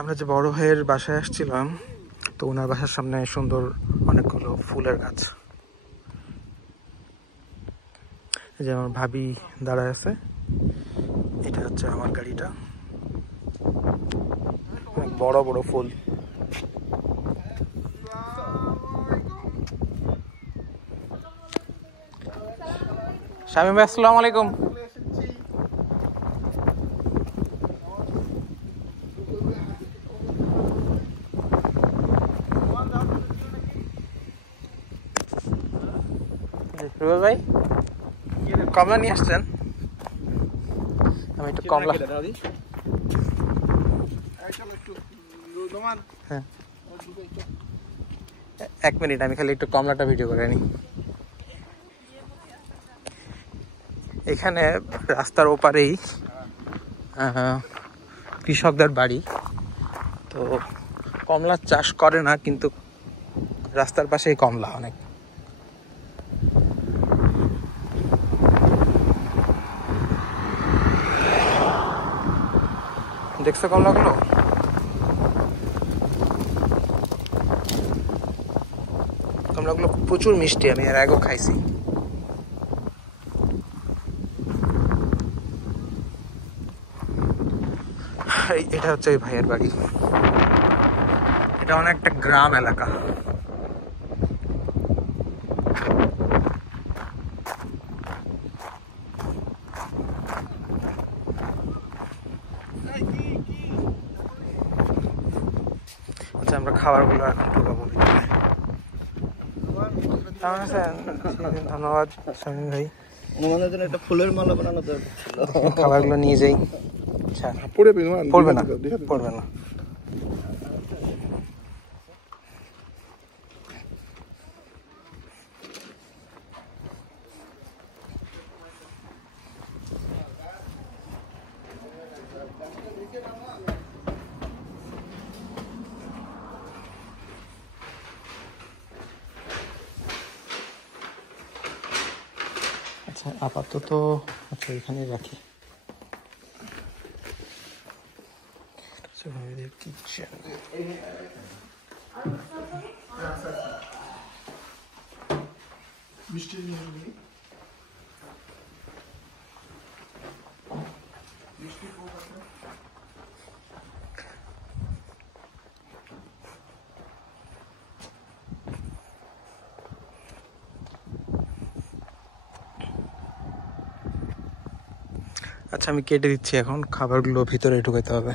আমরা যে বড় ভাইয়ের বাসায় আসছিলাম, তো ওনার বাসার সামনে সুন্দর অনেকগুলো ফুলের গাছ। এই যে আমার ভাবি দাঁড়ায় আছে, এটা হচ্ছে আমার গাড়িটা, অনেক বড় বড় ফুল। শামীম ভাই আসসালামু আলাইকুম। রুবেল ভাই কমলা নিয়ে আসছেন? আমি একটু কমলা, হ্যাঁ 1 মিনিট, আমি খালি একটু কমলাটা ভিডিও করে নিই। এখানে রাস্তার ওপারেই কৃষকদের বাড়ি, তো কমলা চাষ করে না, কিন্তু রাস্তার পাশেই কমলা অনেক। দেখছো কমলাগুলো? কমলাগুলো প্রচুর মিষ্টি, আমি এর আগেও খাইছি। এটা হচ্ছে ওই ভাইয়ের বাড়ি, এটা অনেকটা গ্রাম এলাকা। আচ্ছা, আমরা খাবারগুলো এখন ঢুকাবো ভিতরে। কেমন আছেন? ধন্যবাদ শামীম ভাই। অনুমানের জন্য একটা ফুলের মালা বানানো দরকার ছিল। খাবারগুলো নিয়ে যাই। আচ্ছা, পড়বে না, পড়বে না। আচ্ছা, আপাতত আচ্ছা এখানে রাখি। কিচেন, মিষ্টি আচ্ছা, আমি কেটে দিচ্ছি এখন। খাবারগুলো ভিতরে ঢুকাইতে হবে।